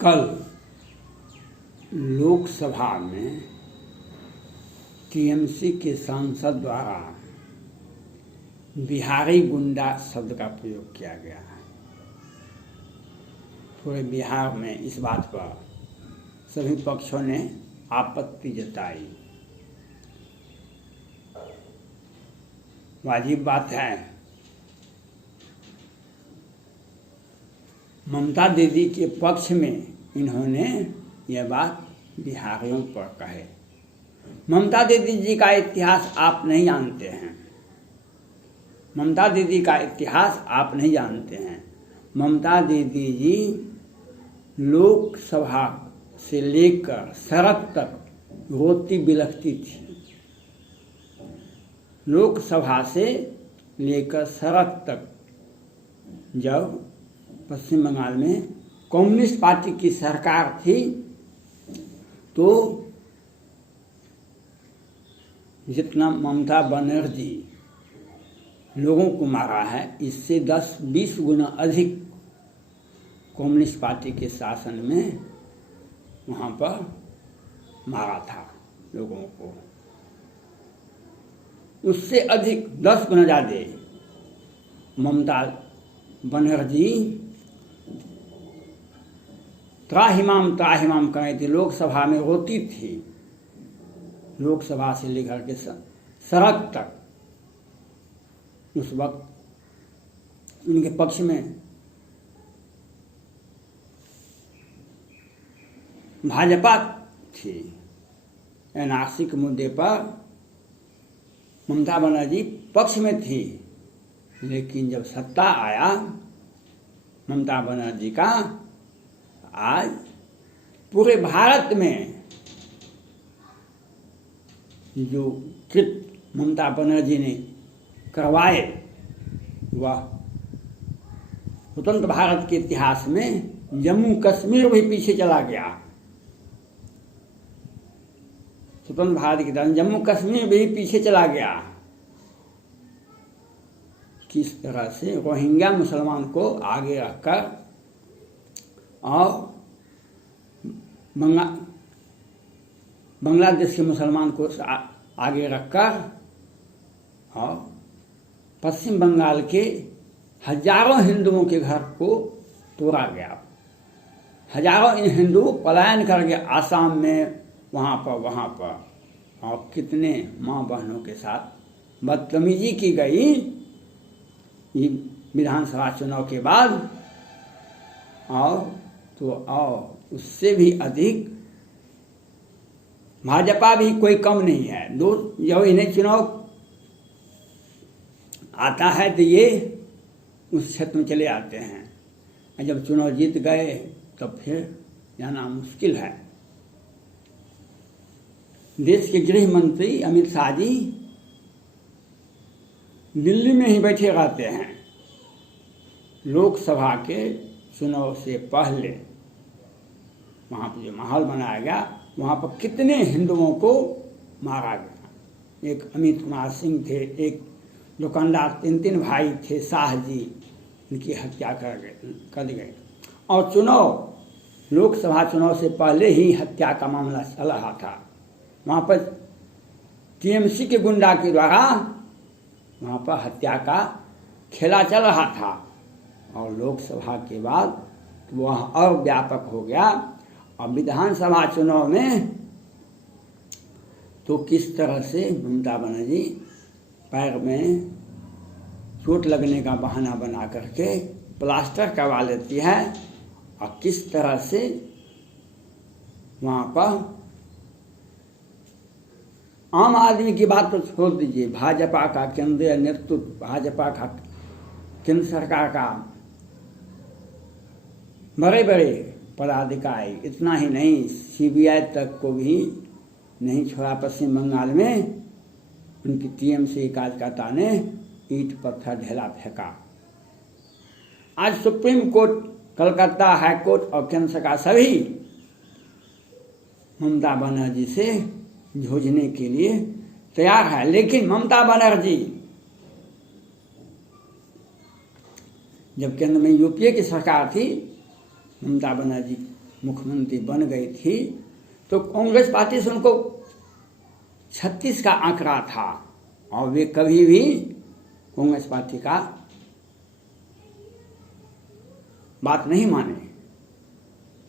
कल लोकसभा में टीएमसी के सांसद द्वारा बिहारी गुंडा शब्द का प्रयोग किया गया है। पूरे बिहार में इस बात पर सभी पक्षों ने आपत्ति जताई। वाजिब बात है। ममता दीदी के पक्ष में इन्होंने यह बात बिहारियों पर कहे। ममता दीदी जी का इतिहास आप नहीं जानते हैं। ममता दीदी का इतिहास आप नहीं जानते हैं। ममता दीदी जी लोकसभा से लेकर सड़क तक रोती बिलखती थी। लोकसभा से लेकर सड़क तक जब पश्चिम बंगाल में कम्युनिस्ट पार्टी की सरकार थी तो जितना ममता बनर्जी लोगों को मारा है इससे 10-20 गुना अधिक कम्युनिस्ट पार्टी के शासन में वहाँ पर मारा था लोगों को। उससे अधिक 10 गुना ज़्यादा ममता बनर्जी त्राहिमाम कर रही थी। लोकसभा में रोती थी। लोकसभा से लेकर के सड़क तक उस वक्त उनके पक्ष में भाजपा थी। एनआरसी के मुद्दे पर ममता बनर्जी पक्ष में थी, लेकिन जब सत्ता आया ममता बनर्जी का, आज पूरे भारत में जो कृत ममता बनर्जी ने करवाए वह स्वतंत्र भारत के इतिहास में जम्मू कश्मीर भी पीछे चला गया। स्वतंत्र भारत के इतिहास जम्मू कश्मीर भी पीछे चला गया। किस तरह से रोहिंग्या मुसलमान को आगे रखकर और बांग्लादेश के मुसलमान को आगे रखकर और पश्चिम बंगाल के हजारों हिंदुओं के घर को तोड़ा गया। हजारों हिंदू पलायन कर गए आसाम में, वहाँ पर और कितने माँ बहनों के साथ बदतमीजी की गई विधानसभा चुनाव के बाद। और उससे भी अधिक भाजपा भी कोई कम नहीं है। जब इन्हें चुनाव आता है तो ये उस क्षेत्र में चले आते हैं, और जब चुनाव जीत गए तब फिर जाना मुश्किल है। देश के गृह मंत्री अमित शाह जी दिल्ली में ही बैठे रहते हैं। लोकसभा के चुनाव से पहले वहाँ पर जो माहौल बनाया गया, वहाँ पर कितने हिंदुओं को मारा गया। एक अमित कुमार सिंह थे, एक दुकानदार, 3 भाई थे शाह जी, उनकी हत्या कर दी गई। और लोकसभा चुनाव से पहले ही हत्या का मामला चल रहा था। वहाँ पर टीएमसी के गुंडा के द्वारा वहाँ पर हत्या का खेला चल रहा था। और लोकसभा के बाद वह और व्यापक हो गया। और विधानसभा चुनाव में तो किस तरह से ममता बनर्जी पैर में चोट लगने का बहाना बना करके प्लास्टर करवा लेती है, और किस तरह से वहाँ पर आम आदमी की बात तो छोड़ दीजिए, भाजपा का केंद्रीय नेतृत्व, भाजपा का केंद्र सरकार का बड़े बड़े पदाधिकारी, इतना ही नहीं सीबीआई तक को भी नहीं छोड़ा। पश्चिम बंगाल में उनकी टीएमसी कार्यकर्ता ने ईंट पत्थर ढेला फेंका। आज supreme court, Calcutta high court और केंद्र सरकार सभी ममता बनर्जी से जूझने के लिए तैयार है। लेकिन ममता बनर्जी जब केंद्र में यूपीए की सरकार थी, ममता बनर्जी मुख्यमंत्री बन गई थी तो कांग्रेस पार्टी से उनको 36 का आंकड़ा था और वे कभी भी कांग्रेस पार्टी का बात नहीं माने।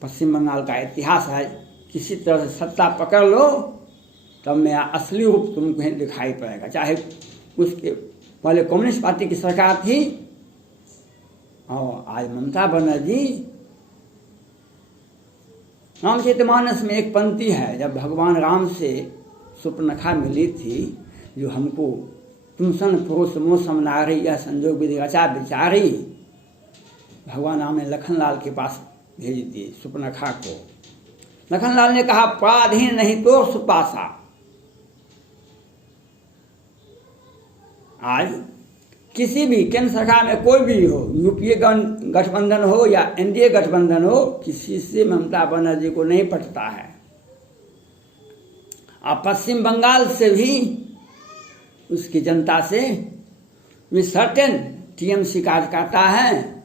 पश्चिम बंगाल का इतिहास है, किसी तरह से सत्ता पकड़ लो तब मेरा असली रूप तुमको दिखाई पड़ेगा। चाहे उसके पहले कम्युनिस्ट पार्टी की सरकार थी और आज ममता बनर्जी। रामचरितमानस में एक पंक्ति है, जब भगवान राम से सुपर्णखा मिली थी, जो हमको तुम सन पुरुष मोसम नारी यह संजोग विधि रचा विचारी, भगवान राम ने लखनलाल के पास भेजी थी सुपर्णखा को। लखनलाल ने कहा पराधीन नहीं तो सुपासा। आज किसी भी केंद्र सरकार में कोई भी हो, यूपीए गठबंधन हो या एनडीए गठबंधन हो, किसी से ममता बनर्जी को नहीं पटता है। और पश्चिम बंगाल से भी उसकी जनता से भी सर्टेन टीएमसी कार्यकर्ता है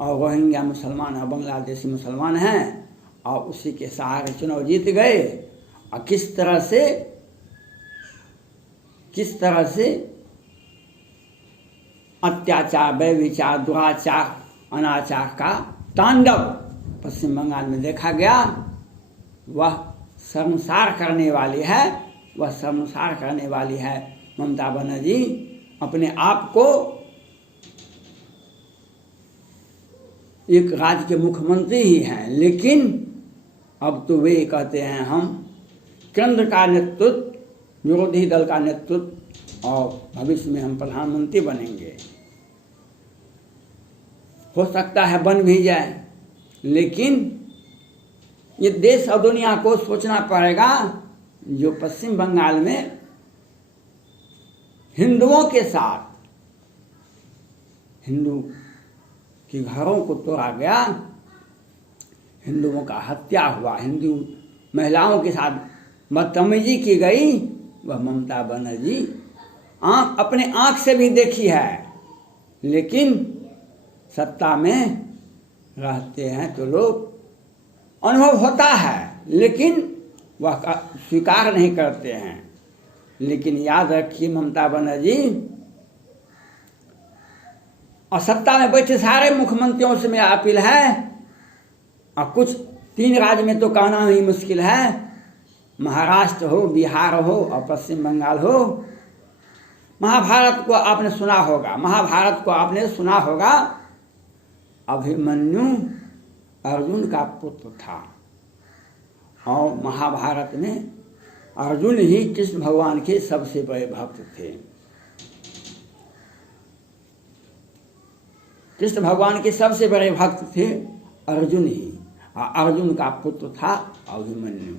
और रोहिंग्या मुसलमान और बांग्लादेशी मुसलमान हैं और उसी के सहारे चुनाव जीत गए। और किस तरह से अत्याचार, व्यभिचार, दुराचार, अनाचार का तांडव पश्चिम बंगाल में देखा गया, वह शर्मसार करने वाली है। ममता बनर्जी अपने आप को एक राज्य के मुख्यमंत्री ही हैं, लेकिन अब तो वे कहते हैं हम केंद्र का नेतृत्व, विरोधी दल का नेतृत्व और भविष्य में हम प्रधानमंत्री बनेंगे। हो सकता है बन भी जाए, लेकिन ये देश और दुनिया को सोचना पड़ेगा, जो पश्चिम बंगाल में हिंदुओं के साथ हिंदू के घरों को तोड़ा गया, हिंदुओं का हत्या हुआ, हिंदू महिलाओं के साथ बदतमीजी की गई, वह ममता बनर्जी अपने आंख से भी देखी है। लेकिन सत्ता में रहते हैं तो लोग अनुभव होता है, लेकिन वह स्वीकार नहीं करते हैं। लेकिन याद रखिए ममता बनर्जी और सत्ता में बैठे सारे मुख्यमंत्रियों से मेरा अपील है, और कुछ 3 राज्य में तो कहना ही मुश्किल है, महाराष्ट्र हो, बिहार हो और पश्चिम बंगाल हो। महाभारत को आपने सुना होगा। अभिमन्यु अर्जुन का पुत्र था और महाभारत में अर्जुन ही कृष्ण भगवान के सबसे बड़े भक्त थे। कृष्ण भगवान के सबसे बड़े भक्त थे अर्जुन ही, और अर्जुन का पुत्र था अभिमन्यु।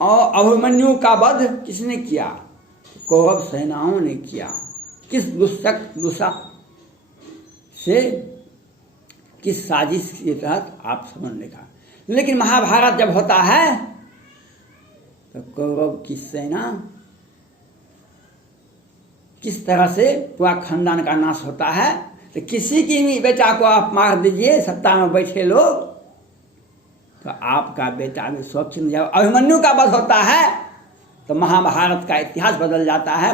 और अभिमन्यु का वध किसने किया? कौरव सेनाओं ने किया। किस दुष्टा से, किस साजिश के तहत, आप समझ लेगा। लेकिन महाभारत जब होता है तो कौरव की सेना किस तरह से पूरा खानदान का नाश होता है। तो किसी की भी बेटा को आप मार दीजिए, सत्ता में बैठे लोग, तो आपका बेटा भी स्वच्छ नहीं जाए। अभिमन्यु का वध होता है तो महाभारत का इतिहास बदल जाता है।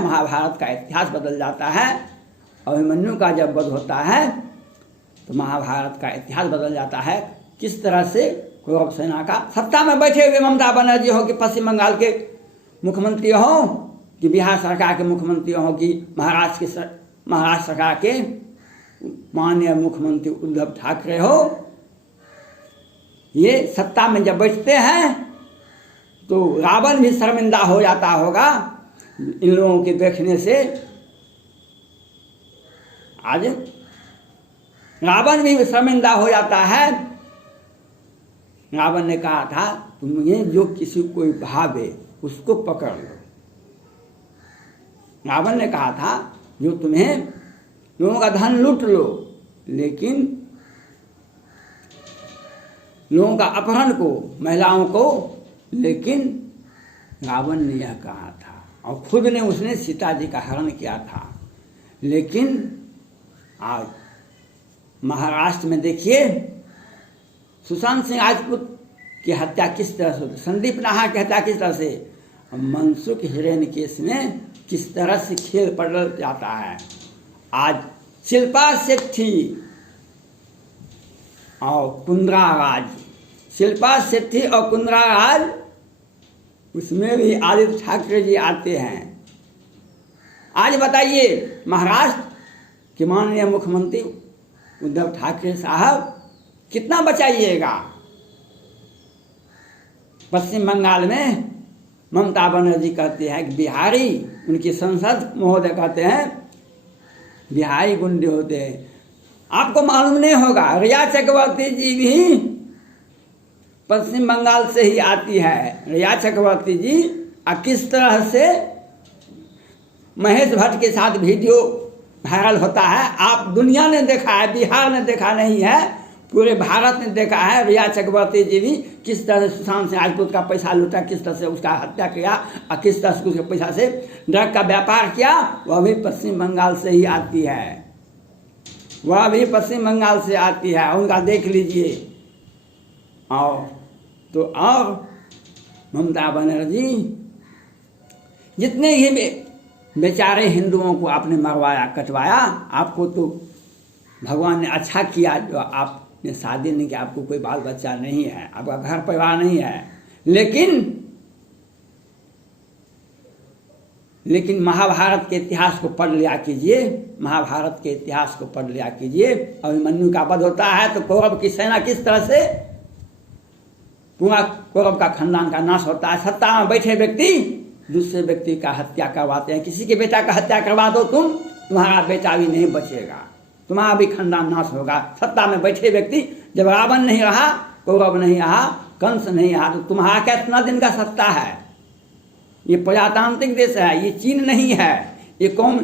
अभिमन्यु का जब वध होता है तो महाभारत का इतिहास बदल जाता है। किस तरह से कौरव सेना का, सत्ता में बैठे हुए ममता बनर्जी हो कि पश्चिम बंगाल के मुख्यमंत्री हो, कि बिहार सरकार के मुख्यमंत्री हो, कि महाराष्ट्र सरकार के माननीय मुख्यमंत्री उद्धव ठाकरे हो, ये सत्ता में जब बैठते हैं तो रावण भी शर्मिंदा हो जाता होगा इन लोगों के देखने से। आज रावण भी शर्मिंदा हो जाता है। रावण ने कहा था तुम्हें जो किसी को भावे उसको पकड़ लो। रावण ने कहा था जो तुम्हें लोगों का धन लूट लो, लेकिन लोगों का अपहरण को, महिलाओं को। लेकिन रावण ने यह कहा था और खुद ने उसने सीता जी का हरण किया था। लेकिन आज महाराष्ट्र में देखिए, सुशांत सिंह राजपूत की हत्या किस तरह से होती, संदीप नाहर की हत्या किस तरह से, मनसुख हिरण्यकेश में किस तरह से खेल पड़ल जाता है। आज शिल्पा शेट्टी और कुंद्रा राज, शिल्पा शेट्टी और कुंद्रा राज, उसमें भी आदित्य ठाकरे जी आते हैं। आज बताइए महाराष्ट्र के माननीय मुख्यमंत्री उद्धव ठाकरे साहब कितना बचाइएगा। पश्चिम बंगाल में ममता बनर्जी कहते हैं कि बिहारी, उनकी संसद महोदय कहते हैं बिहारी गुंडे होते हैं। आपको मालूम नहीं होगा, रिया चक्रवर्ती जी भी पश्चिम बंगाल से ही आती है। रिया चक्रवर्ती जी किस तरह से महेश भट्ट के साथ वीडियो वायरल होता है, आप दुनिया ने देखा है, बिहार ने देखा नहीं है, पूरे भारत ने देखा है। रिया चक्रवर्ती जी भी किस तरह से सुशांत सिंह राजपूत का पैसा लूटा, किस तरह से उसका हत्या किया और किस तरह से उसके पैसा से ड्रग का व्यापार किया, वह भी पश्चिम बंगाल से ही आती है, वह भी पश्चिम बंगाल से आती है, उनका देख लीजिए। और तो और ममता बनर्जी, जितने ही बेचारे हिंदुओं को आपने मरवाया कटवाया, आपको तो भगवान ने अच्छा किया जो आपने शादी नहीं किया, आपको कोई बाल बच्चा नहीं है, आपका घर परिवार नहीं है। लेकिन महाभारत के इतिहास को पढ़ लिया कीजिए, महाभारत के इतिहास को पढ़ लिया कीजिए। अभिमन्यु का वध होता है तो कौरव की सेना किस तरह से पूरा कौरव का खानदान का नाश होता है। सत्ता में बैठे व्यक्ति दूसरे व्यक्ति का हत्या करवाते हैं। किसी के बेटा का हत्या करवा दो तुम्हारा बेटा भी नहीं बचेगा, तुम्हारा भी खानदान नाश होगा। सत्ता में बैठे व्यक्ति, जब रावण नहीं रहा, कौरव नहीं रहा, कंस नहीं रहा, तो तुम्हारा कितना दिन का सत्ता है। ये प्रजातांत्रिक देश है, ये चीन नहीं है, ये कौन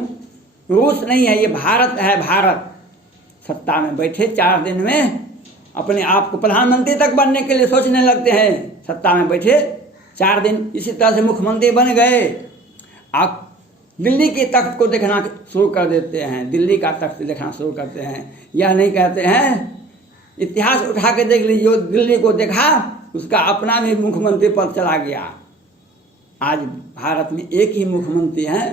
रूस नहीं है, ये भारत है। भारत सत्ता में बैठे 4 दिन में अपने आप को प्रधानमंत्री तक बनने के लिए सोचने लगते हैं। सत्ता में बैठे 4 दिन इसी तरह से मुख्यमंत्री बन गए। आप दिल्ली के तख्त को देखना शुरू कर देते हैं, दिल्ली का तख्त देखना शुरू करते हैं। यह नहीं कहते हैं, इतिहास उठा के देख लीजिए, दिल्ली को देखा उसका अपना भी मुख्यमंत्री पद चला गया। आज भारत में एक ही मुख्यमंत्री हैं,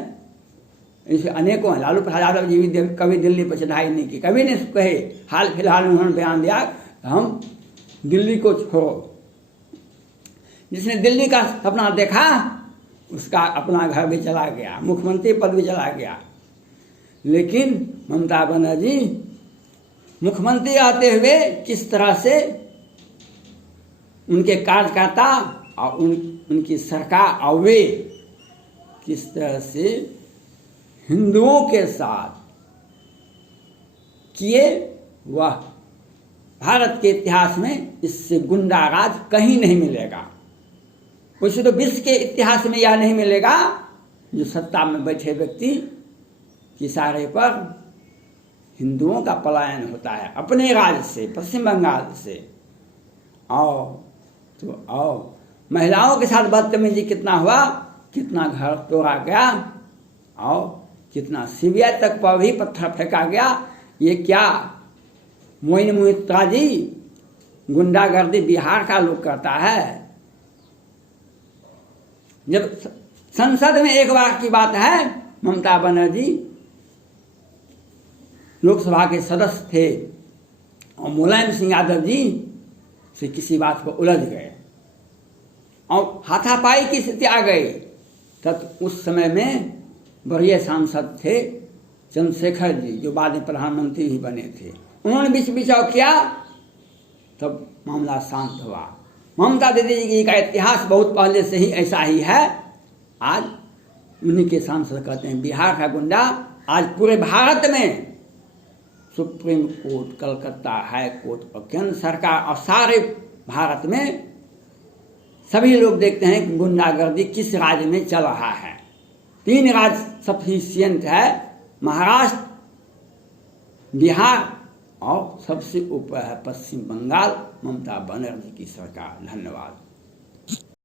इसे अनेकों हैं। लालू प्रसाद यादव जी भी कभी दिल्ली पर चढ़ाई नहीं की, कभी नहीं कहे। हाल फिलहाल में उन्होंने बयान दिया हम दिल्ली को छोड़ो। जिसने दिल्ली का सपना देखा उसका अपना घर भी चला गया, मुख्यमंत्री पद भी चला गया। लेकिन ममता बनर्जी मुख्यमंत्री आते हुए किस तरह से उनके कार्यकर्ता और उनकी सरकार और वे किस तरह से हिंदुओं के साथ किए, वह भारत के इतिहास में इससे गुंडा राज कहीं नहीं मिलेगा। वैसे तो विश्व के इतिहास में यह नहीं मिलेगा जो सत्ता में बैठे व्यक्ति के इशारे पर हिंदुओं का पलायन होता है अपने राज्य से, पश्चिम बंगाल से। और महिलाओं के साथ बदतमीजी कितना हुआ, कितना घर तोड़ा गया और कितना सीबीआई तक पर भी पत्थर फेंका गया। ये क्या मोइन मोहित्रा जी गुंडागर्दी बिहार का लोग करता है। जब संसद में एक बार की बात है, ममता बनर्जी लोकसभा के सदस्य थे और मुलायम सिंह यादव जी से किसी बात पर उलझ गए और हाथापाई की स्थिति आ गई। तब उस समय में वरीय सांसद थे चंद्रशेखर जी, जो बाद में प्रधानमंत्री भी बने थे। उन्होंने बीच बिचाव किया, तब मामला शांत हुआ। ममता दीदी जी का इतिहास बहुत पहले से ही ऐसा ही है। आज उन्हीं के सांसद कहते हैं बिहार का गुंडा। आज पूरे भारत में supreme court, Calcutta high court और केंद्र सरकार और सारे भारत में सभी लोग देखते हैं कि गुंडागर्दी किस राज्य में चल रहा है। 3 राज्य सफिशिएंट है, महाराष्ट्र, बिहार और सबसे ऊपर है पश्चिम बंगाल, ममता बनर्जी की सरकार। धन्यवाद।